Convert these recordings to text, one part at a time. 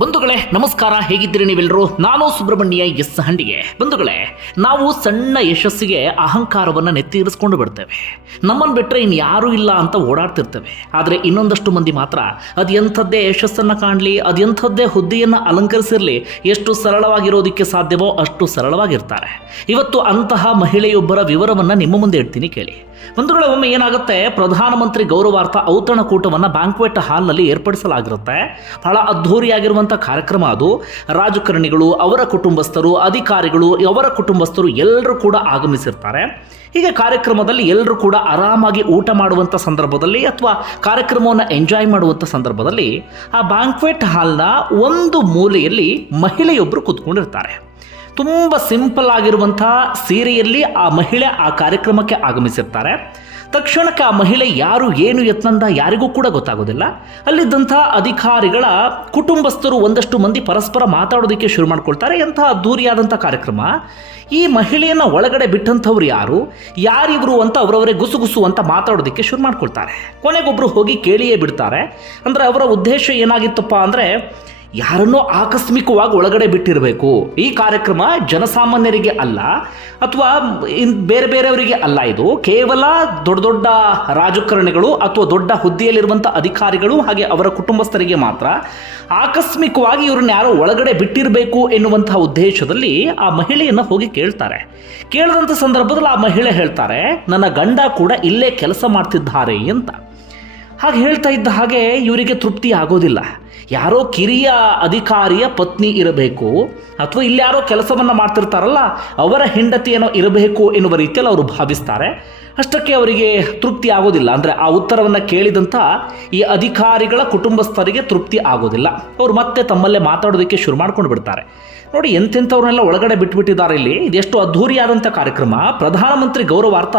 ಬಂಧುಗಳೇ, ನಮಸ್ಕಾರ, ಹೇಗಿದ್ದೀರಿ ನೀವೆಲ್ಲರೂ ನಾನು ಸುಬ್ರಹ್ಮಣ್ಯ ಎಸ್ ಹಂಡಿಗೆ. ಬಂಧುಗಳೇ, ನಾವು ಸಣ್ಣ ಯಶಸ್ಸಿಗೆ ಅಹಂಕಾರವನ್ನು ನೆತ್ತಿರಿಸ್ಕೊಂಡು ಬಿಡ್ತೇವೆ ನಮ್ಮನ್ನು ಬಿಟ್ಟರೆ ಇನ್ನು ಯಾರೂ ಇಲ್ಲ ಅಂತ ಓಡಾಡ್ತಿರ್ತೇವೆ. ಆದರೆ ಇನ್ನೊಂದಷ್ಟು ಮಂದಿ ಮಾತ್ರ ಅದು ಎಂಥದ್ದೇ ಯಶಸ್ಸನ್ನು ಕಾಣಲಿ, ಅದು ಎಂಥದ್ದೇ ಹುದ್ದೆಯನ್ನು ಅಲಂಕರಿಸಿರಲಿ, ಎಷ್ಟು ಸರಳವಾಗಿರೋದಕ್ಕೆ ಸಾಧ್ಯವೋ ಅಷ್ಟು ಸರಳವಾಗಿರ್ತಾರೆ. ಇವತ್ತು ಅಂತಹ ಮಹಿಳೆಯೊಬ್ಬರ ವಿವರವನ್ನು ನಿಮ್ಮ ಮುಂದೆ ಇಡ್ತೀನಿ ಕೇಳಿ. ಬಂಧುಗಳ, ಒಮ್ಮೆ ಏನಾಗುತ್ತೆ? ಪ್ರಧಾನಮಂತ್ರಿ ಗೌರವಾರ್ಥ ಔತಣಕೂಟವನ್ನು ಬ್ಯಾಂಕ್ವೆಟ್ ಹಾಲ್ನಲ್ಲಿ ಏರ್ಪಡಿಸಲಾಗಿರುತ್ತೆ. ಬಹಳ ಅದ್ಧೂರಿಯಾಗಿರುವಂಥ ಕಾರ್ಯಕ್ರಮ ಅದು. ರಾಜಕಾರಣಿಗಳು, ಅವರ ಕುಟುಂಬಸ್ಥರು, ಅಧಿಕಾರಿಗಳು, ಅವರ ಕುಟುಂಬಸ್ಥರು ಎಲ್ಲರೂ ಕೂಡ ಆಗಮಿಸಿರ್ತಾರೆ. ಹೀಗೆ ಕಾರ್ಯಕ್ರಮದಲ್ಲಿ ಎಲ್ಲರೂ ಕೂಡ ಆರಾಮಾಗಿ ಊಟ ಮಾಡುವಂಥ ಸಂದರ್ಭದಲ್ಲಿ ಅಥವಾ ಕಾರ್ಯಕ್ರಮವನ್ನು ಎಂಜಾಯ್ ಮಾಡುವಂಥ ಸಂದರ್ಭದಲ್ಲಿ ಆ ಬ್ಯಾಂಕ್ವೆಟ್ ಹಾಲ್ನ ಒಂದು ಮೂಲೆಯಲ್ಲಿ ಮಹಿಳೆಯೊಬ್ಬರು ಕೂತ್ಕೊಂಡಿರ್ತಾರೆ. ತುಂಬ ಸಿಂಪಲ್ ಆಗಿರುವಂಥ ಸೀರೆಯಲ್ಲಿ ಆ ಮಹಿಳೆ ಆ ಕಾರ್ಯಕ್ರಮಕ್ಕೆ ಆಗಮಿಸಿರ್ತಾರೆ. ತಕ್ಷಣಕ್ಕೆ ಆ ಮಹಿಳೆ ಯಾರು, ಏನು ಯತ್ನಂದ ಯಾರಿಗೂ ಕೂಡ ಗೊತ್ತಾಗೋದಿಲ್ಲ. ಅಲ್ಲಿದ್ದಂಥ ಅಧಿಕಾರಿಗಳ ಕುಟುಂಬಸ್ಥರು ಒಂದಷ್ಟು ಮಂದಿ ಪರಸ್ಪರ ಮಾತಾಡೋದಕ್ಕೆ ಶುರು ಮಾಡ್ಕೊಳ್ತಾರೆ. ಎಂಥ ದೂರಿಯಾದಂಥ ಕಾರ್ಯಕ್ರಮ. ಈ ಮಹಿಳೆಯನ್ನು ಒಳಗಡೆ ಬಿಟ್ಟಂಥವ್ರು ಯಾರು ಯಾರಿವರು ಅಂತ ಅವರವರೇ ಗುಸುಗುಸು ಅಂತ ಮಾತಾಡೋದಕ್ಕೆ ಶುರು ಮಾಡ್ಕೊಳ್ತಾರೆ. ಕೊನೆಗೊಬ್ಬರು ಹೋಗಿ ಕೇಳಿಯೇ ಬಿಡ್ತಾರೆ. ಅಂದರೆ ಅವರ ಉದ್ದೇಶ ಏನಾಗಿತ್ತಪ್ಪ ಅಂದರೆ ಯಾರನ್ನೋ ಆಕಸ್ಮಿಕವಾಗಿ ಒಳಗಡೆ ಬಿಟ್ಟಿರಬೇಕು. ಈ ಕಾರ್ಯಕ್ರಮ ಜನಸಾಮಾನ್ಯರಿಗೆ ಅಲ್ಲ, ಅಥವಾ ಇನ್ ಬೇರೆ ಬೇರೆಯವರಿಗೆ ಅಲ್ಲ ಇದು. ಕೇವಲ ದೊಡ್ಡ ದೊಡ್ಡ ರಾಜಕಾರಣಿಗಳು ಅಥವಾ ದೊಡ್ಡ ಹುದ್ದೆಯಲ್ಲಿರುವಂಥ ಅಧಿಕಾರಿಗಳು ಹಾಗೆ ಅವರ ಕುಟುಂಬಸ್ಥರಿಗೆ ಮಾತ್ರ ಆಕಸ್ಮಿಕವಾಗಿ ಇವ್ರನ್ನ ಯಾರೋ ಒಳಗಡೆ ಬಿಟ್ಟಿರಬೇಕು ಎನ್ನುವಂತಹ ಉದ್ದೇಶದಲ್ಲಿ ಆ ಮಹಿಳೆಯನ್ನು ಹೋಗಿ ಕೇಳ್ತಾರೆ. ಕೇಳಿದಂಥ ಸಂದರ್ಭದಲ್ಲಿ ಆ ಮಹಿಳೆ ಹೇಳ್ತಾರೆ, ನನ್ನ ಗಂಡ ಕೂಡ ಇಲ್ಲೇ ಕೆಲಸ ಮಾಡ್ತಿದ್ದಾರೆ ಅಂತ. ಹಾಗೆ ಹೇಳ್ತಾ ಇದ್ದ ಹಾಗೆ ಇವರಿಗೆ ತೃಪ್ತಿ ಆಗೋದಿಲ್ಲ. ಯಾರೋ ಕಿರಿಯ ಅಧಿಕಾರಿಯ ಪತ್ನಿ ಇರಬೇಕು ಅಥವಾ ಇಲ್ಲಿ ಯಾರೋ ಕೆಲಸವನ್ನು ಮಾಡ್ತಿರ್ತಾರಲ್ಲ, ಅವರ ಹೆಂಡತಿ ಏನೋ ಇರಬೇಕು ಎನ್ನುವ ರೀತಿಯಲ್ಲಿ ಅವರು ಭಾವಿಸ್ತಾರೆ. ಅಷ್ಟಕ್ಕೆ ಅವರಿಗೆ ತೃಪ್ತಿ ಆಗೋದಿಲ್ಲ. ಅಂದರೆ ಆ ಉತ್ತರವನ್ನು ಕೇಳಿದಂಥ ಈ ಅಧಿಕಾರಿಗಳ ಕುಟುಂಬಸ್ಥರಿಗೆ ತೃಪ್ತಿ ಆಗೋದಿಲ್ಲ. ಅವರು ಮತ್ತೆ ತಮ್ಮಲ್ಲೇ ಮಾತಾಡೋದಕ್ಕೆ ಶುರು ಮಾಡ್ಕೊಂಡು ಬಿಡ್ತಾರೆ. ನೋಡಿ, ಎಂತೆಂಥವ್ರನ್ನೆಲ್ಲ ಒಳಗಡೆ ಬಿಟ್ಬಿಟ್ಟಿದ್ದಾರೆ ಇಲ್ಲಿ. ಇದೆಷ್ಟು ಅದ್ಧೂರಿಯಾದಂಥ ಕಾರ್ಯಕ್ರಮ. ಪ್ರಧಾನಮಂತ್ರಿ ಗೌರವಾರ್ಥ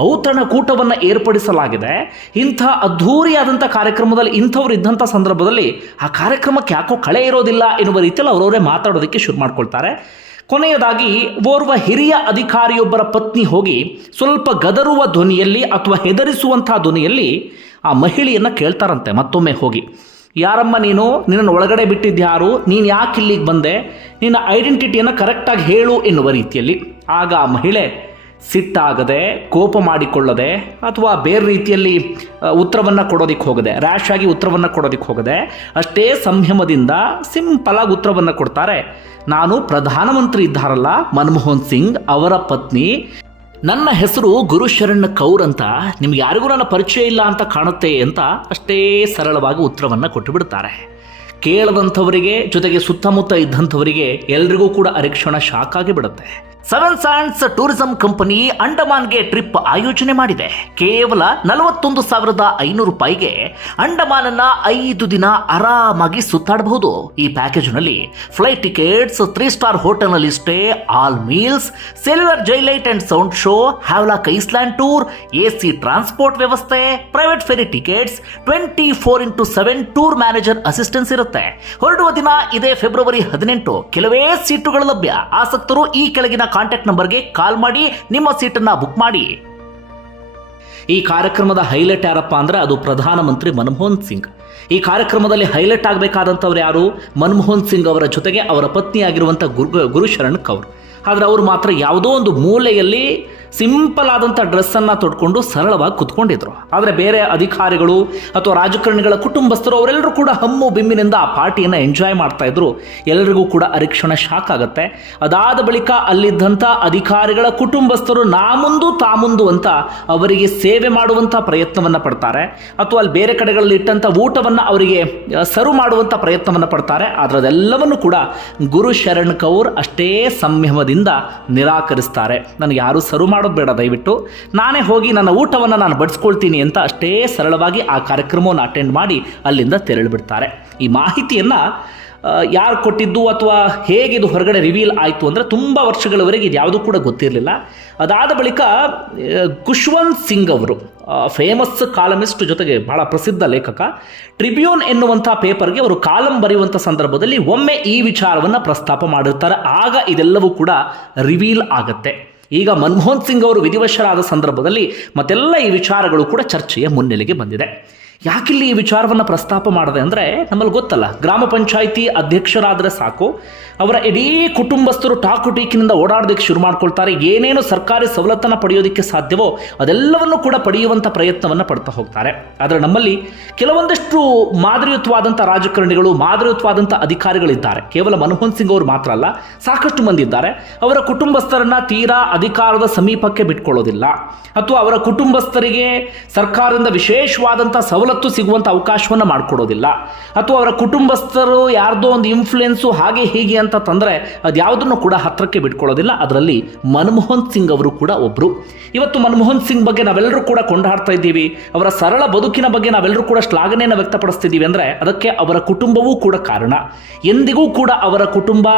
ಔತಣಕೂಟವನ್ನು ಏರ್ಪಡಿಸಲಾಗಿದೆ. ಇಂಥ ಅದ್ಧೂರಿಯಾದಂಥ ಕಾರ್ಯಕ್ರಮದಲ್ಲಿ ಇಂಥವ್ರು ಇದ್ದಂಥ ಸಂದರ್ಭದಲ್ಲಿ ಆ ಕಾರ್ಯಕ್ರಮಕ್ಕೆ ಯಾಕೋ ಕಳೆ ಇರೋದಿಲ್ಲ ಎನ್ನುವ ರೀತಿಯಲ್ಲಿ ಅವರವರೇ ಮಾತಾಡೋದಕ್ಕೆ ಶುರು ಮಾಡ್ಕೊಳ್ತಾರೆ. ಕೊನೆಯದಾಗಿ, ಓರ್ವ ಹಿರಿಯ ಅಧಿಕಾರಿಯೊಬ್ಬರ ಪತ್ನಿ ಹೋಗಿ ಸ್ವಲ್ಪ ಗದರುವ ಧ್ವನಿಯಲ್ಲಿ ಅಥವಾ ಹೆದರಿಸುವಂಥ ಧ್ವನಿಯಲ್ಲಿ ಆ ಮಹಿಳೆಯನ್ನು ಕೇಳ್ತಾರಂತೆ ಮತ್ತೊಮ್ಮೆ ಹೋಗಿ. ಯಾರಮ್ಮ ನೀನು? ನಿನ್ನನ್ನು ಒಳಗಡೆ ಬಿಟ್ಟಿದ್ಯಾರು? ನೀನು ಯಾಕೆ ಇಲ್ಲಿಗೆ ಬಂದೆ? ನಿನ್ನ ಐಡೆಂಟಿಟಿಯನ್ನು ಕರೆಕ್ಟಾಗಿ ಹೇಳು ಎನ್ನುವ ರೀತಿಯಲ್ಲಿ. ಆಗ ಆ ಮಹಿಳೆ ಸಿಟ್ಟಾಗದೆ, ಕೋಪ ಮಾಡಿಕೊಳ್ಳದೆ ಅಥವಾ ಬೇರೆ ರೀತಿಯಲ್ಲಿ ಉತ್ತರವನ್ನು ಕೊಡೋದಕ್ಕೆ ಹೋಗದೆ ರ್ಯಾಶ್ ಆಗಿ ಉತ್ತರವನ್ನು ಕೊಡೋದಕ್ಕೆ ಹೋಗದೆ, ಅಷ್ಟೇ ಸಂಯಮದಿಂದ ಸಿಂಪಲಾಗಿ ಉತ್ತರವನ್ನು ಕೊಡ್ತಾರೆ. ನಾನು ಪ್ರಧಾನಮಂತ್ರಿ ಇದ್ದಾರಲ್ಲ, ಮನಮೋಹನ್ ಸಿಂಗ್ ಅವರ ಪತ್ನಿ. ನನ್ನ ಹೆಸರು ಗುರುಶರಣ್ ಕೌರ್ ಅಂತ, ನಿಮ್ಗೆ ಯಾರಿಗೂ ನನ್ನ ಪರಿಚಯ ಇಲ್ಲ ಅಂತ ಕಾಣುತ್ತೆ ಅಂತ ಅಷ್ಟೇ ಸರಳವಾಗಿ ಉತ್ತರವನ್ನು ಕೊಟ್ಟು ಬಿಡ್ತಾರೆ. ಕೇಳದಂಥವರಿಗೆ, ಜೊತೆಗೆ ಸುತ್ತಮುತ್ತ ಇದ್ದಂಥವರಿಗೆ ಎಲ್ರಿಗೂ ಕೂಡ ಅರಿಕ್ಷಣ ಶಾಕ್ ಆಗಿ ಬಿಡುತ್ತೆ. ಸೆವೆನ್ ಸ್ಯಾಂಡ್ಸ್ ಟೂರಿಸಂ ಕಂಪನಿ ಅಂಡಮಾನ್ಗೆ ಟ್ರಿಪ್ ಆಯೋಜನೆ ಮಾಡಿದೆ. ಕೇವಲ ನಲವತ್ತೊಂದು ಸಾವಿರದ ಐನೂರು ರೂಪಾಯಿಗೆ ಅಂಡಮಾನನ್ನ ಐದು ದಿನ ಆರಾಮಾಗಿ ಸುತ್ತಾಡಬಹುದು. ಈ ಪ್ಯಾಕೇಜ್ನಲ್ಲಿ ಫ್ಲೈಟ್ ಟಿಕೆಟ್ಸ್ ತ್ರೀ ಸ್ಟಾರ್ ಹೋಟೆಲ್ನಲ್ಲಿ stay all meals Cellular Jail light and sound show Havelock Island tour A C transport ವ್ಯವಸ್ಥೆ private ferry tickets twenty four into seven tour manager assistance ಇರುತ್ತೆ. ಹೊರಡುವ ದಿನ ಇದೇ ಫೆಬ್ರವರಿ ಹದಿನೆಂಟು. ಕೆಲವೇ ಸೀಟುಗಳು ಲಭ್ಯ. ಆಸಕ್ತರು ಈ ಕೆಳಗಿನ ಕಾಂಟ್ಯಾಕ್ಟ್ ನಂಬರ್ಗೆ ಕಾಲ್ ಮಾಡಿ, ನಿಮ್ಮ ಸೀಟನ್ನ ಬುಕ್ ಮಾಡಿ. ಈ ಕಾರ್ಯಕ್ರಮದ ಹೈಲೈಟ್ ಯಾರಪ್ಪ ಅಂದ್ರೆ ಅದು ಪ್ರಧಾನಮಂತ್ರಿ ಮನಮೋಹನ್ ಸಿಂಗ್. ಈ ಕಾರ್ಯಕ್ರಮದಲ್ಲಿ ಹೈಲೈಟ್ ಆಗಬೇಕಾದಂಥವ್ರು ಯಾರು? ಮನಮೋಹನ್ ಸಿಂಗ್ ಅವರ ಜೊತೆಗೆ ಅವರ ಪತ್ನಿಯಾಗಿರುವಂಥ ಗುರು, ಗುರುಶರಣ್ ಕೌರ್. ಆದರೆ ಅವರು ಮಾತ್ರ ಯಾವುದೋ ಒಂದು ಮೂಲೆಯಲ್ಲಿ ಸಿಂಪಲ್ ಆದಂಥ ಡ್ರೆಸ್ಸನ್ನು ತೊಟ್ಕೊಂಡು ಸರಳವಾಗಿ ಕುತ್ಕೊಂಡಿದ್ರು. ಆದರೆ ಬೇರೆ ಅಧಿಕಾರಿಗಳು ಅಥವಾ ರಾಜಕಾರಣಿಗಳ ಕುಟುಂಬಸ್ಥರು ಅವರೆಲ್ಲರೂ ಕೂಡ ಹಮ್ಮು ಬಿಮ್ಮಿನಿಂದ ಆ ಪಾರ್ಟಿಯನ್ನು ಎಂಜಾಯ್ ಮಾಡ್ತಾ ಇದ್ರು. ಎಲ್ಲರಿಗೂ ಕೂಡ ಅರಿಕ್ಷಣ ಶಾಕ್ ಆಗುತ್ತೆ. ಅದಾದ ಬಳಿಕ ಅಲ್ಲಿದ್ದಂಥ ಅಧಿಕಾರಿಗಳ ಕುಟುಂಬಸ್ಥರು ನಾ ಮುಂದು ತಾ ಮುಂದು ಅಂತ ಅವರಿಗೆ ಸೇವೆ ಮಾಡುವಂಥ ಪ್ರಯತ್ನವನ್ನು ಪಡ್ತಾರೆ. ಅಥವಾ ಅಲ್ಲಿ ಬೇರೆ ಕಡೆಗಳಲ್ಲಿ ಇಟ್ಟಂಥ ಊಟವನ್ನು ಅವರಿಗೆ ಸರ್ವ್ ಮಾಡುವಂಥ ಪ್ರಯತ್ನವನ್ನು ಪಡ್ತಾರೆ. ಆದರೆ ಅದೆಲ್ಲವನ್ನು ಕೂಡ ಗುರು ಶರಣ್ ಕೌರ್ ಅಷ್ಟೇ ಸಂಯಮದಿಂದ ನಿರಾಕರಿಸ್ತಾರೆ. ನನಗೆ ಯಾರು ಸರ್ವ್ ಮಾಡೋದು ಬೇಡ, ದಯವಿಟ್ಟು. ನಾನೇ ಹೋಗಿ ನನ್ನ ಊಟವನ್ನು ನಾನು ಬಡಿಸ್ಕೊಳ್ತೀನಿ ಅಂತ ಅಷ್ಟೇ ಸರಳವಾಗಿ ಆ ಕಾರ್ಯಕ್ರಮವನ್ನು ಅಟೆಂಡ್ ಮಾಡಿ ಅಲ್ಲಿಂದ ತೆರಳಿಬಿಡ್ತಾರೆ. ಈ ಮಾಹಿತಿಯನ್ನು ಯಾರು ಕೊಟ್ಟಿದ್ದು ಅಥವಾ ಹೇಗೆ ಇದು ಹೊರಗಡೆ ರಿವೀಲ್ ಆಯಿತು ಅಂದರೆ ತುಂಬ ವರ್ಷಗಳವರೆಗೆ ಇದು ಯಾವುದೂ ಕೂಡ ಗೊತ್ತಿರಲಿಲ್ಲ. ಅದಾದ ಬಳಿಕ ಖುಷ್ವಂತ್ ಸಿಂಗ್ ಅವರು ಫೇಮಸ್ ಕಾಲಮಿಸ್ಟ್ ಜೊತೆಗೆ ಬಹಳ ಪ್ರಸಿದ್ಧ ಲೇಖಕ ಟ್ರಿಬ್ಯೂನ್ ಎನ್ನುವಂಥ ಪೇಪರ್ಗೆ ಅವರು ಕಾಲಂ ಬರೆಯುವಂಥ ಸಂದರ್ಭದಲ್ಲಿ ಒಮ್ಮೆ ಈ ವಿಚಾರವನ್ನು ಪ್ರಸ್ತಾಪ ಮಾಡಿರ್ತಾರೆ. ಆಗ ಇದೆಲ್ಲವೂ ಕೂಡ ರಿವೀಲ್ ಆಗುತ್ತೆ. ಈಗ ಮನಮೋಹನ್ ಸಿಂಗ್ ಅವರು ವಿಧಿವಶರಾದ ಸಂದರ್ಭದಲ್ಲಿ ಮತ್ತೆಲ್ಲ ಈ ವಿಚಾರಗಳು ಕೂಡ ಚರ್ಚೆಯ ಮುನ್ನೆಲೆಗೆ ಬಂದಿದೆ. ಯಾಕಿಲ್ಲಿ ಈ ವಿಚಾರವನ್ನು ಪ್ರಸ್ತಾಪ ಮಾಡಿದೆ ಅಂದರೆ ನಮ್ಮಲ್ಲಿ ಗೊತ್ತಲ್ಲ, ಗ್ರಾಮ ಪಂಚಾಯಿತಿ ಅಧ್ಯಕ್ಷರಾದರೆ ಸಾಕು, ಅವರ ಇಡೀ ಕುಟುಂಬಸ್ಥರು ಟಾಕು ಟೀಕಿನಿಂದ ಓಡಾಡೋದಕ್ಕೆ ಶುರು ಮಾಡ್ಕೊಳ್ತಾರೆ, ಏನೇನು ಸರ್ಕಾರಿ ಸವಲತ್ತನ್ನು ಪಡೆಯೋದಕ್ಕೆ ಸಾಧ್ಯವೋ ಅದೆಲ್ಲವನ್ನು ಕೂಡ ಪಡೆಯುವಂಥ ಪ್ರಯತ್ನವನ್ನು ಪಡ್ತಾ ಹೋಗ್ತಾರೆ. ಆದರೆ ನಮ್ಮಲ್ಲಿ ಕೆಲವೊಂದಷ್ಟು ಮಾದರಿಯುತವಾದಂಥ ರಾಜಕಾರಣಿಗಳು ಮಾದರಿಯುತವಾದಂಥ ಅಧಿಕಾರಿಗಳಿದ್ದಾರೆ. ಕೇವಲ ಮನಮೋಹನ್ ಸಿಂಗ್ ಅವರು ಮಾತ್ರ ಅಲ್ಲ, ಸಾಕಷ್ಟು ಮಂದಿ ಇದ್ದಾರೆ. ಅವರ ಕುಟುಂಬಸ್ಥರನ್ನ ತೀರಾ ಅಧಿಕಾರದ ಸಮೀಪಕ್ಕೆ ಬಿಟ್ಕೊಳ್ಳೋದಿಲ್ಲ. ಅಥವಾ ಅವರ ಕುಟುಂಬಸ್ಥರಿಗೆ ಸರ್ಕಾರದಿಂದ ವಿಶೇಷವಾದಂಥ ಸವಲತ್ತು ಸಿಗುವಂಥ ಅವಕಾಶವನ್ನು ಮಾಡಿಕೊಡೋದಿಲ್ಲ. ಅಥವಾ ಅವರ ಕುಟುಂಬಸ್ಥರು ಯಾರ್ದೋ ಒಂದು ಇನ್ಫ್ಲುಯೆನ್ಸು ಹಾಗೆ ಹೀಗೆ ಅಂತ ತಂದರೆ ಅದ್ಯಾವುದನ್ನು ಕೂಡ ಹತ್ತಿರಕ್ಕೆ ಬಿಟ್ಕೊಳ್ಳೋದಿಲ್ಲ. ಅದರಲ್ಲಿ ಮನಮೋಹನ್ ಸಿಂಗ್ ಅವರು ಕೂಡ ಒಬ್ಬರು ಇವತ್ತು ಮನಮೋಹನ್ ಸಿಂಗ್ ಬಗ್ಗೆ ನಾವೆಲ್ಲರೂ ಕೂಡ ಕೊಂಡಾಡ್ತಾ ಇದ್ದೀವಿ. ಅವರ ಸರಳ ಬದುಕಿನ ಬಗ್ಗೆ ನಾವೆಲ್ಲರೂ ಕೂಡ ಶ್ಲಾಘನೆಯನ್ನು ವ್ಯಕ್ತಪಡಿಸ್ತಿದ್ದೀವಿ ಅಂದರೆ ಅದಕ್ಕೆ ಅವರ ಕುಟುಂಬವೂ ಕೂಡ ಕಾರಣ. ಎಂದಿಗೂ ಕೂಡ ಅವರ ಕುಟುಂಬ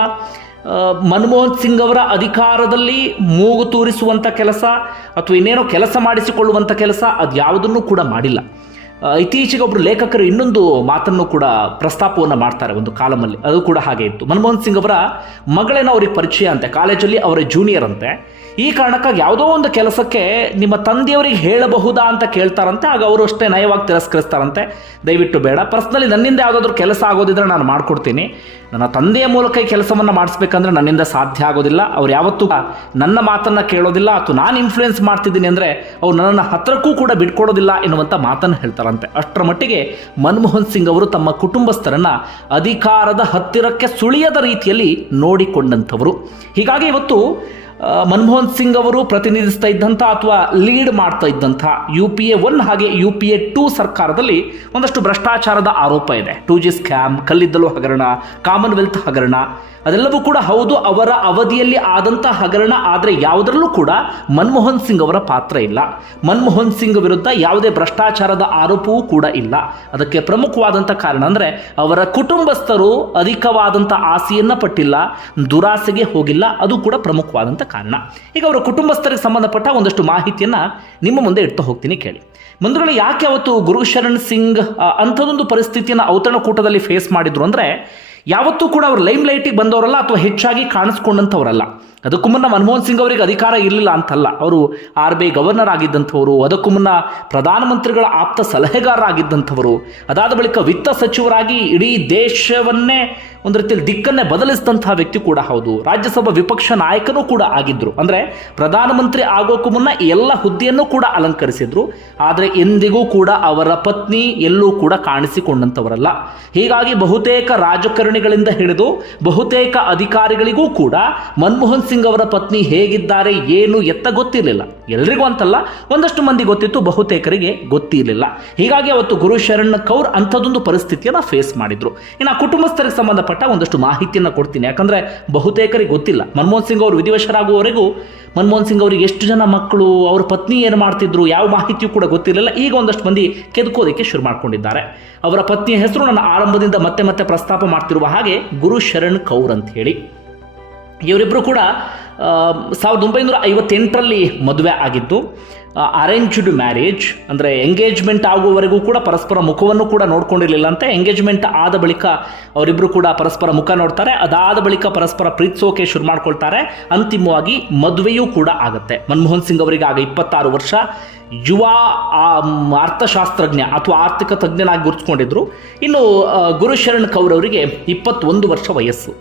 ಮನಮೋಹನ್ ಸಿಂಗ್ ಅವರ ಅಧಿಕಾರದಲ್ಲಿ ಮೂಗು ತೂರಿಸುವಂಥ ಕೆಲಸ ಅಥವಾ ಇನ್ನೇನೋ ಕೆಲಸ ಮಾಡಿಸಿಕೊಳ್ಳುವಂಥ ಕೆಲಸ ಅದು ಯಾವುದನ್ನು ಕೂಡ ಮಾಡಿಲ್ಲ. ಇತ್ತೀಚೆಗೆ ಒಬ್ಬರು ಲೇಖಕರು ಇನ್ನೊಂದು ಮಾತನ್ನು ಕೂಡ ಪ್ರಸ್ತಾಪವನ್ನು ಮಾಡ್ತಾರೆ ಒಂದು ಕಾಲಮಲ್ಲಿ. ಅದು ಕೂಡ ಹಾಗೆ ಇತ್ತು. ಮನಮೋಹನ್ ಸಿಂಗ್ ಅವರ ಮಗಳೇನೋ ಅವ್ರಿಗೆ ಪರಿಚಯ ಅಂತೆ. ಕಾಲೇಜಲ್ಲಿ ಅವರ ಜೂನಿಯರ್ ಅಂತೆ. ಈ ಕಾರಣಕ್ಕಾಗಿ ಯಾವುದೋ ಒಂದು ಕೆಲಸಕ್ಕೆ ನಿಮ್ಮ ತಂದೆಯವರಿಗೆ ಹೇಳಬಹುದಾ ಅಂತ ಕೇಳ್ತಾರಂತೆ, ಆಗ ಅವರು ಅಷ್ಟೇ ನಯವಾಗಿ ತಿರಸ್ಕರಿಸ್ತಾರಂತೆ. ದಯವಿಟ್ಟು ಬೇಡ ಪರ್ಸ್ನಲಿ ನನ್ನಿಂದ ಯಾವುದಾದ್ರೂ ಕೆಲಸ ಆಗೋದಿದ್ರೆ ನಾನು ಮಾಡ್ಕೊಡ್ತೀನಿ. ನನ್ನ ತಂದೆಯ ಮೂಲಕ ಈ ಕೆಲಸವನ್ನು ಮಾಡಿಸ್ಬೇಕಂದ್ರೆ ನನ್ನಿಂದ ಸಾಧ್ಯ ಆಗೋದಿಲ್ಲ. ಅವ್ರು ಯಾವತ್ತೂ ನನ್ನ ಮಾತನ್ನು ಕೇಳೋದಿಲ್ಲ, ಅಥವಾ ನಾನು ಇನ್ಫ್ಲುಯೆನ್ಸ್ ಮಾಡ್ತಿದ್ದೀನಿ ಅಂದರೆ ಅವ್ರು ನನ್ನನ್ನು ಹತ್ರಕ್ಕೂ ಕೂಡ ಬಿಟ್ಕೊಡೋದಿಲ್ಲ ಎನ್ನುವಂಥ ಮಾತನ್ನು ಹೇಳ್ತಾರಂತೆ. ಅಷ್ಟರ ಮಟ್ಟಿಗೆ ಮನಮೋಹನ್ ಸಿಂಗ್ ಅವರು ತಮ್ಮ ಕುಟುಂಬಸ್ಥರನ್ನು ಅಧಿಕಾರದ ಹತ್ತಿರಕ್ಕೆ ಸುಳಿಯದ ರೀತಿಯಲ್ಲಿ ನೋಡಿಕೊಂಡಂಥವರು. ಹೀಗಾಗಿ ಇವತ್ತು ಮನಮೋಹನ್ ಸಿಂಗ್ ಅವರು ಪ್ರತಿನಿಧಿಸ್ತಾ ಇದ್ದಂಥ ಅಥವಾ ಲೀಡ್ ಮಾಡ್ತಾ ಇದ್ದಂಥ ಯು ಪಿ ಎ ಒನ್ ಹಾಗೆ ಯು ಪಿ ಎ ಟೂ ಸರ್ಕಾರದಲ್ಲಿ ಒಂದಷ್ಟು ಭ್ರಷ್ಟಾಚಾರದ ಆರೋಪ ಇದೆ. ಟೂ ಜಿ ಸ್ಕ್ಯಾಮ್, ಕಲ್ಲಿದ್ದಲು ಹಗರಣ, ಕಾಮನ್ವೆಲ್ತ್ ಹಗರಣ, ಅದೆಲ್ಲವೂ ಕೂಡ ಹೌದು, ಅವರ ಅವಧಿಯಲ್ಲಿ ಆದಂಥ ಹಗರಣ, ಆದರೆ ಯಾವುದರಲ್ಲೂ ಕೂಡ ಮನಮೋಹನ್ ಸಿಂಗ್ ಅವರ ಪಾತ್ರ ಇಲ್ಲ. ಮನಮೋಹನ್ ಸಿಂಗ್ ವಿರುದ್ಧ ಯಾವುದೇ ಭ್ರಷ್ಟಾಚಾರದ ಆರೋಪವೂ ಕೂಡ ಇಲ್ಲ. ಅದಕ್ಕೆ ಪ್ರಮುಖವಾದಂಥ ಕಾರಣ ಅಂದರೆ, ಅವರ ಕುಟುಂಬಸ್ಥರು ಅಧಿಕವಾದಂಥ ಆಸೆಯನ್ನು ಪಟ್ಟಿಲ್ಲ, ದುರಾಸೆಗೆ ಹೋಗಿಲ್ಲ, ಅದು ಕೂಡ ಪ್ರಮುಖವಾದಂಥ ಈಗ ಅವರ ಕುಟುಂಬಸ್ಥರಿಗೆ ಸಂಬಂಧಪಟ್ಟ ಒಂದಷ್ಟು ಮಾಹಿತಿಯನ್ನು ನಿಮ್ಮ ಮುಂದೆ ಇಡ್ತಾ ಹೋಗ್ತೀನಿ ಕೇಳಿ. ಬಂಧುಗಳು, ಯಾಕೆ ಅವತ್ತು ಗುರು ಶರಣ್ ಸಿಂಗ್ ಅಂಥದೊಂದು ಪರಿಸ್ಥಿತಿಯನ್ನು ಔತಣಕೂಟದಲ್ಲಿ ಫೇಸ್ ಮಾಡಿದ್ರು ಅಂದರೆ, ಯಾವತ್ತೂ ಕೂಡ ಅವರು ಲೈಮ್ ಲೈಟಿಗೆ ಬಂದವರಲ್ಲ ಅಥವಾ ಹೆಚ್ಚಾಗಿ ಕಾಣಿಸ್ಕೊಂಡಂಥವರಲ್ಲ. ಅದಕ್ಕೂ ಮುನ್ನ ಮನಮೋಹನ್ ಸಿಂಗ್ ಅವರಿಗೆ ಅಧಿಕಾರ ಇರಲಿಲ್ಲ ಅಂತಲ್ಲ. ಅವರು ಆರ್ ಬಿ ಐ ಗವರ್ನರ್ ಆಗಿದ್ದಂಥವರು, ಅದಕ್ಕೂ ಮುನ್ನ ಪ್ರಧಾನಮಂತ್ರಿಗಳ ಆಪ್ತ ಸಲಹೆಗಾರರಾಗಿದ್ದಂಥವರು. ಅದಾದ ಬಳಿಕ ವಿತ್ತ ಸಚಿವರಾಗಿ ಇಡೀ ದೇಶವನ್ನೇ ಒಂದು ರೀತಿಯಲ್ಲಿ ದಿಕ್ಕನ್ನೇ ಬದಲಿಸಿದಂತಹ ವ್ಯಕ್ತಿ ಕೂಡ ಹೌದು. ರಾಜ್ಯಸಭಾ ವಿಪಕ್ಷ ನಾಯಕನೂ ಕೂಡ ಆಗಿದ್ರು. ಅಂದರೆ ಪ್ರಧಾನಮಂತ್ರಿ ಆಗೋಕ್ಕೂ ಮುನ್ನ ಎಲ್ಲ ಹುದ್ದೆಯನ್ನು ಕೂಡ ಅಲಂಕರಿಸಿದ್ರು. ಆದರೆ ಎಂದಿಗೂ ಕೂಡ ಅವರ ಪತ್ನಿ ಎಲ್ಲೂ ಕೂಡ ಕಾಣಿಸಿಕೊಂಡಂಥವರಲ್ಲ. ಹೀಗಾಗಿ ಬಹುತೇಕ ರಾಜಕಾರಣಿಗಳಿಂದ ಹಿಡಿದು ಬಹುತೇಕ ಅಧಿಕಾರಿಗಳಿಗೂ ಕೂಡ ಮನಮೋಹನ್ ಸಿಂಗ್ ಅವರ ಪತ್ನಿ ಹೇಗಿದ್ದಾರೆ, ಏನು ಎತ್ತ ಗೊತ್ತಿರಲಿಲ್ಲ. ಎಲ್ರಿಗೂ ಅಂತಲ್ಲ, ಒಂದಷ್ಟು ಮಂದಿ ಗೊತ್ತಿತ್ತು, ಬಹುತೇಕರಿಗೆ ಗೊತ್ತಿರಲಿಲ್ಲ. ಹೀಗಾಗಿ ಅವತ್ತು ಗುರು ಶರಣ್ ಕೌರ್ ಅಂಥದ್ದೊಂದು ಪರಿಸ್ಥಿತಿಯನ್ನು ಫೇಸ್ ಮಾಡಿದ್ರು. ಇನ್ನು ಕುಟುಂಬಸ್ಥರಿಗೆ ಸಂಬಂಧಪಟ್ಟ ಒಂದಷ್ಟು ಮಾಹಿತಿಯನ್ನು ಕೊಡ್ತೀನಿ. ಯಾಕಂದರೆ ಬಹುತೇಕರಿಗೆ ಗೊತ್ತಿಲ್ಲ. ಮನಮೋಹನ್ ಸಿಂಗ್ ಅವರು ವಿಧಿವಶರಾಗುವವರೆಗೂ ಮನಮೋಹನ್ ಸಿಂಗ್ ಅವರಿಗೆ ಎಷ್ಟು ಜನ ಮಕ್ಕಳು, ಅವ್ರ ಪತ್ನಿ ಏನು ಮಾಡ್ತಿದ್ರು, ಯಾವ ಮಾಹಿತಿಯೂ ಕೂಡ ಗೊತ್ತಿರಲಿಲ್ಲ. ಈಗ ಒಂದಷ್ಟು ಮಂದಿ ಕೆದಕೋದಕ್ಕೆ ಶುರು ಮಾಡ್ಕೊಂಡಿದ್ದಾರೆ. ಅವರ ಪತ್ನಿಯ ಹೆಸರು ನನ್ನ ಆರಂಭದಿಂದ ಮತ್ತೆ ಮತ್ತೆ ಪ್ರಸ್ತಾಪ ಮಾಡ್ತಿರುವ ಹಾಗೆ ಗುರು ಶರಣ್ ಕೌರ್ ಅಂತ ಹೇಳಿ. ಇವರಿಬ್ಬರು ಕೂಡ ಸಾವಿರದ ಒಂಬೈನೂರ ಐವತ್ತೆಂಟರಲ್ಲಿ ಮದುವೆ ಆಗಿದ್ದು ಅರೇಂಜ್ಡ್ ಮ್ಯಾರೇಜ್ ಅಂದರೆ ಎಂಗೇಜ್ಮೆಂಟ್ ಆಗುವವರೆಗೂ ಕೂಡ ಪರಸ್ಪರ ಮುಖವನ್ನು ಕೂಡ ನೋಡ್ಕೊಂಡಿರಲಿಲ್ಲ ಅಂತ ಎಂಗೇಜ್ಮೆಂಟ್ ಆದ ಬಳಿಕ ಅವರಿಬ್ಬರು ಕೂಡ ಪರಸ್ಪರ ಮುಖ ನೋಡ್ತಾರೆ. ಅದಾದ ಬಳಿಕ ಪರಸ್ಪರ ಪ್ರೀತಿಸೋಕೆ ಶುರು ಮಾಡ್ಕೊಳ್ತಾರೆ. ಅಂತಿಮವಾಗಿ ಮದುವೆಯೂ ಕೂಡ ಆಗುತ್ತೆ. ಮನಮೋಹನ್ ಸಿಂಗ್ ಅವರಿಗೆ ಆಗ ಇಪ್ಪತ್ತಾರು ವರ್ಷ. ಯುವ ಅರ್ಥಶಾಸ್ತ್ರಜ್ಞ ಅಥವಾ ಆರ್ಥಿಕ ತಜ್ಞನಾಗಿ ಗುರುತಿಸ್ಕೊಂಡಿದ್ರು. ಇನ್ನು ಗುರುಶರಣ್ ಕೌರ್ ಅವರಿಗೆ ಇಪ್ಪತ್ತೊಂದು ವರ್ಷ ವಯಸ್ಸು.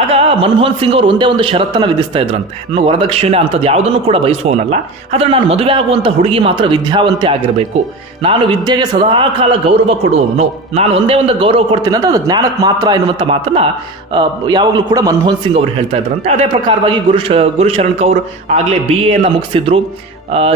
ಆಗ ಮನಮೋಹನ್ ಸಿಂಗ್ ಅವರು ಒಂದೇ ಒಂದು ಷರತ್ತನ್ನು ವಿಧಿಸ್ತಾ ಇದ್ರಂತೆ. ನಾನು ವರದಕ್ಷಿಣೆ ಅಂಥದ್ದು ಯಾವುದನ್ನು ಕೂಡ ಬಯಸುವವನಲ್ಲ. ಆದರೆ ನಾನು ಮದುವೆ ಆಗುವಂಥ ಹುಡುಗಿ ಮಾತ್ರ ವಿದ್ಯಾವಂತೆ ಆಗಿರಬೇಕು. ನಾನು ವಿದ್ಯೆಗೆ ಸದಾಕಾಲ ಗೌರವ ಕೊಡುವವನು. ನಾನು ಒಂದೇ ಒಂದು ಗೌರವ ಕೊಡ್ತೀನಿ ಅಂತ ಅದು ಜ್ಞಾನಕ್ಕೆ ಮಾತ್ರ ಎನ್ನುವಂಥ ಮಾತನ್ನು ಯಾವಾಗಲೂ ಕೂಡ ಮನಮೋಹನ್ ಸಿಂಗ್ ಅವರು ಹೇಳ್ತಾ ಇದ್ರಂತೆ. ಅದೇ ಪ್ರಕಾರವಾಗಿ ಗುರು ಗುರುಶರಣ್ ಗುರು ಕೌರ್ ಆಗಲೇ ಬಿ ಎನ್ನು ಮುಗಿಸಿದ್ರು.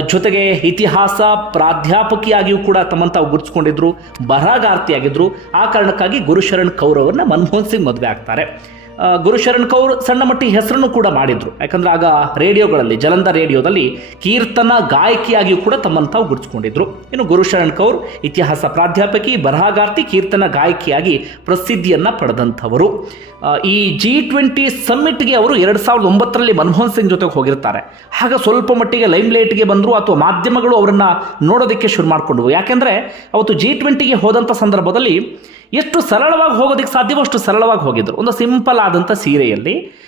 ಜೊತೆಗೆ ಇತಿಹಾಸ ಪ್ರಾಧ್ಯಾಪಕಿಯಾಗಿಯೂ ಕೂಡ ತಮ್ಮನ್ನು ತಾವು ಗುರುತಿಸ್ಕೊಂಡಿದ್ರು ಬರಹಗಾರ್ತಿಯಾಗಿದ್ದರು ಆ ಕಾರಣಕ್ಕಾಗಿ ಗುರುಶರಣ್ ಕೌರವರನ್ನ ಮನಮೋಹನ್ ಸಿಂಗ್ ಮದುವೆ ಆಗ್ತಾರೆ. ಆ, ಗುರು ಶರಣ್ ಕೌರ್ ಸಣ್ಣ ಮಟ್ಟಿ ಹೆಸರನ್ನು ಕೂಡ ಮಾಡಿದ್ರು. ಯಾಕಂದ್ರೆ ಆಗ ರೇಡಿಯೋಗಳಲ್ಲಿ ಜಲಂಧ ರೇಡಿಯೋದಲ್ಲಿ ಕೀರ್ತನ ಗಾಯಕಿಯಾಗಿಯೂ ಕೂಡ ತಮ್ಮನ್ನು ತಾವು ಗುರುತಿಸಿಕೊಂಡಿದ್ರು. ಇನ್ನು ಗುರುಶರಣ್ ಕೌರ್ ಇತಿಹಾಸ ಪ್ರಾಧ್ಯಾಪಕಿ ಬರಹಗಾರ್ತಿ ಕೀರ್ತನ ಗಾಯಕಿಯಾಗಿ ಪ್ರಸಿದ್ಧಿಯನ್ನ ಪಡೆದಂಥವರು. ಈ ಜಿ ಟ್ವೆಂಟಿ ಸಮ್ಮಿಟ್ಗೆ ಅವರು ಎರಡು ಸಾವಿರದ ಒಂಬತ್ತರಲ್ಲಿ ಮನಮೋಹನ್ ಸಿಂಗ್ ಜೊತೆಗೆ ಹೋಗಿರ್ತಾರೆ. ಆಗ ಸ್ವಲ್ಪ ಮಟ್ಟಿಗೆ ಲೈಮ್ ಲೈಟ್ಗೆ ಬಂದರು ಅಥವಾ ಮಾಧ್ಯಮಗಳು ಅವರನ್ನು ನೋಡೋದಕ್ಕೆ ಶುರು ಮಾಡಿಕೊಂಡವು. ಯಾಕೆಂದರೆ ಅವತ್ತು ಜಿ ಟ್ವೆಂಟಿಗೆ ಹೋದಂಥ ಸಂದರ್ಭದಲ್ಲಿ ಎಷ್ಟು ಸರಳವಾಗಿ ಹೋಗೋದಕ್ಕೆ ಸಾಧ್ಯವೋ ಅಷ್ಟು ಸರಳವಾಗಿ ಹೋಗಿದ್ರು. ಒಂದು ಸಿಂಪಲ್ ಆದಂಥ ಸೀರೆಯಲ್ಲಿ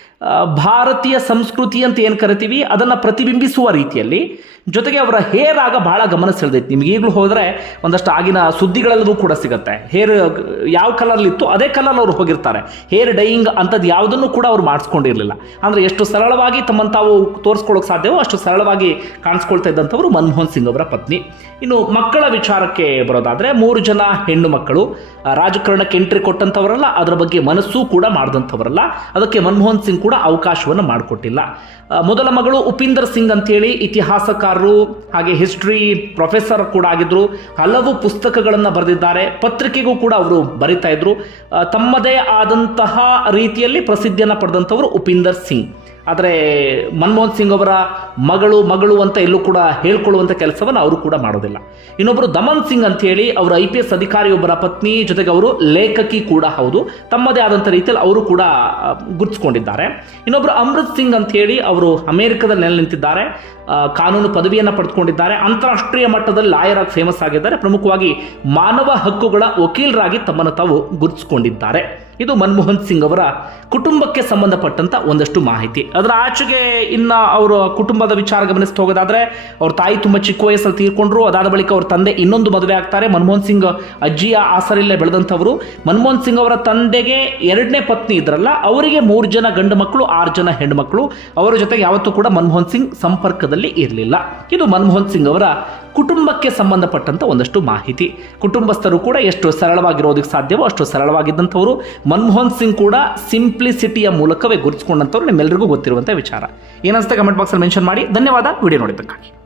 ಭಾರತೀಯ ಸಂಸ್ಕೃತಿ ಅಂತ ಏನು ಕರಿತೀವಿ, ಅದನ್ನು ಪ್ರತಿಬಿಂಬಿಸುವ ರೀತಿಯಲ್ಲಿ, ಜೊತೆಗೆ ಅವರ ಹೇರ್ ಆಗ ಭಾಳ ಗಮನ ಸೆಳೆದೈತಿ. ನಿಮ್ಗೆ ಈಗಲೂ ಹೋದರೆ ಒಂದಷ್ಟು ಆಗಿನ ಸುದ್ದಿಗಳಲ್ಲೂ ಕೂಡ ಸಿಗುತ್ತೆ. ಹೇರ್, ಯಾವ ಕಲರ್ಲಿತ್ತು ಅದೇ ಕಲರ್ ಅವರು ಹೋಗಿರ್ತಾರೆ. ಹೇರ್ ಡೈಯಿಂಗ್ ಅಂಥದ್ದು ಯಾವುದನ್ನು ಕೂಡ ಅವ್ರು ಮಾಡಿಸ್ಕೊಂಡಿರಲಿಲ್ಲ. ಅಂದರೆ ಎಷ್ಟು ಸರಳವಾಗಿ ತಮ್ಮನ್ನು ತಾವು ತೋರಿಸ್ಕೊಳ್ಳೋಕೆ ಸಾಧ್ಯವೋ ಅಷ್ಟು ಸರಳವಾಗಿ ಕಾಣಿಸ್ಕೊಳ್ತಾ ಇದ್ದಂಥವರು ಮನಮೋಹನ್ ಸಿಂಗ್ ಅವರ ಪತ್ನಿ. ಇನ್ನು ಮಕ್ಕಳ ವಿಚಾರಕ್ಕೆ ಬರೋದಾದರೆ, ಮೂರು ಜನ ಹೆಣ್ಣು ಮಕ್ಕಳು ರಾಜಕಾರಣಕ್ಕೆ ಎಂಟ್ರಿ ಕೊಟ್ಟಂಥವರಲ್ಲ, ಅದರ ಬಗ್ಗೆ ಮನಸ್ಸು ಕೂಡ ಮಾಡಿದಂಥವರಲ್ಲ. ಅದಕ್ಕೆ ಮನಮೋಹನ್ ಸಿಂಗ್ ಕೂಡ ಅವಕಾಶವನ್ನು ಮಾಡಿಕೊಟ್ಟಿಲ್ಲ. ಮೊದಲ ಮಗಳು ಉಪೀಂದರ್ ಸಿಂಗ್ ಅಂತೇಳಿ ಇತಿಹಾಸಕಾರರು, ಹಾಗೆ ಹಿಸ್ಟ್ರಿ ಪ್ರೊಫೆಸರ್ ಕೂಡ ಆಗಿದ್ರು. ಹಲವು ಪುಸ್ತಕಗಳನ್ನು ಬರೆದಿದ್ದಾರೆ. ಪತ್ರಿಕೆಗೂ ಕೂಡ ಅವರು ಬರಿತಾ ಇದ್ರು. ತಮ್ಮದೇ ಆದಂತಹ ರೀತಿಯಲ್ಲಿ ಪ್ರಸಿದ್ಧಿಯನ್ನು ಪಡೆದಂಥವರು ಉಪೀಂದರ್ ಸಿಂಗ್. ಆದರೆ ಮನಮೋಹನ್ ಸಿಂಗ್ ಅವರ ಮಗಳು ಮಗಳು ಅಂತ ಎಲ್ಲೂ ಕೂಡ ಹೇಳ್ಕೊಳ್ಳುವಂಥ ಕೆಲಸವನ್ನು ಅವರು ಕೂಡ ಮಾಡೋದಿಲ್ಲ. ಇನ್ನೊಬ್ಬರು ದಮನ್ ಸಿಂಗ್ ಅಂತ ಹೇಳಿ ಅವರು ಐ ಪಿ ಎಸ್ ಅಧಿಕಾರಿಯೊಬ್ಬರ ಪತ್ನಿ ಜೊತೆಗೆ ಅವರು ಲೇಖಕಿ ಕೂಡ ಹೌದು. ತಮ್ಮದೇ ಆದಂಥ ರೀತಿಯಲ್ಲಿ ಅವರು ಕೂಡ ಗುರುತಿಸ್ಕೊಂಡಿದ್ದಾರೆ. ಇನ್ನೊಬ್ಬರು ಅಮೃತ್ ಸಿಂಗ್ ಅಂತ ಹೇಳಿ ಅವರು ಅಮೆರಿಕದಲ್ಲಿ ನೆಲೆ ನಿಂತಿದ್ದಾರೆ. ಕಾನೂನು ಪದವಿಯನ್ನು ಪಡೆದುಕೊಂಡಿದ್ದಾರೆ. ಅಂತಾರಾಷ್ಟ್ರೀಯ ಮಟ್ಟದಲ್ಲಿ ಲಾಯರ್ ಆಗಿ ಫೇಮಸ್ ಆಗಿದ್ದಾರೆ. ಪ್ರಮುಖವಾಗಿ ಮಾನವ ಹಕ್ಕುಗಳ ವಕೀಲರಾಗಿ ತಮ್ಮನ್ನು ತಾವು ಗುರುತಿಸಿಕೊಂಡಿದ್ದಾರೆ. ಇದು ಮನಮೋಹನ್ ಸಿಂಗ್ ಅವರ ಕುಟುಂಬಕ್ಕೆ ಸಂಬಂಧಪಟ್ಟಂತ ಒಂದಷ್ಟು ಮಾಹಿತಿ. ಅದರ ಆಚೆಗೆ ಇನ್ನ ಅವರ ಕುಟುಂಬದ ವಿಚಾರ ಗಮನಿಸ್ತಾ ಹೋಗೋದಾದ್ರೆ, ಅವ್ರ ತಾಯಿ ತುಂಬಾ ಚಿಕ್ಕ ವಯಸ್ಸಲ್ಲಿ ತೀರ್ಕೊಂಡ್ರು. ಅದಾದ ಬಳಿಕ ಅವ್ರ ತಂದೆ ಇನ್ನೊಂದು ಮದುವೆ ಆಗ್ತಾರೆ. ಮನಮೋಹನ್ ಸಿಂಗ್ ಅಜ್ಜಿಯ ಆಸರಲ್ಲೇ ಬೆಳೆದಂಥವರು. ಮನಮೋಹನ್ ಸಿಂಗ್ ಅವರ ತಂದೆಗೆ ಎರಡನೇ ಪತ್ನಿ ಇದ್ರಲ್ಲ, ಅವರಿಗೆ ಮೂರು ಜನ ಗಂಡು ಮಕ್ಕಳು, ಆರು ಜನ ಹೆಣ್ಣು ಮಕ್ಕಳು. ಅವರ ಜೊತೆಗೆ ಯಾವತ್ತೂ ಕೂಡ ಮನಮೋಹನ್ ಸಿಂಗ್ ಸಂಪರ್ಕದಲ್ಲಿ ಇರಲಿಲ್ಲ. ಇದು ಮನಮೋಹನ್ ಸಿಂಗ್ ಅವರ ಕುಟುಂಬಕ್ಕೆ ಸಂಬಂಧಪಟ್ಟಂತ ಒಂದಷ್ಟು ಮಾಹಿತಿ. ಕುಟುಂಬಸ್ಥರು ಕೂಡ ಎಷ್ಟು ಸರಳವಾಗಿರೋದಕ್ಕೆ ಸಾಧ್ಯವೋ ಅಷ್ಟು ಸರಳವಾಗಿದ್ದಂಥವರು. ಮನಮೋಹನ್ ಸಿಂಗ್ ಕೂಡ ಸಿಂಪ್ಲಿಸಿಟಿಯ ಮೂಲಕವೇ ಗುರುತಿಸಿಕೊಂಡಂಥವ್ರು ನಿಮ್ಮೆಲ್ಲರಿಗೂ ಗೊತ್ತಿರುವಂಥ ವಿಚಾರ. ಏನನ್ಸುತ್ತೆ ಕಮೆಂಟ್ ಬಾಕ್ಸಲ್ಲಿ ಮೆನ್ಷನ್ ಮಾಡಿ. ಧನ್ಯವಾದ. ವಿಡಿಯೋ ನೋಡಿದ್ದಕ್ಕಾಗಿ.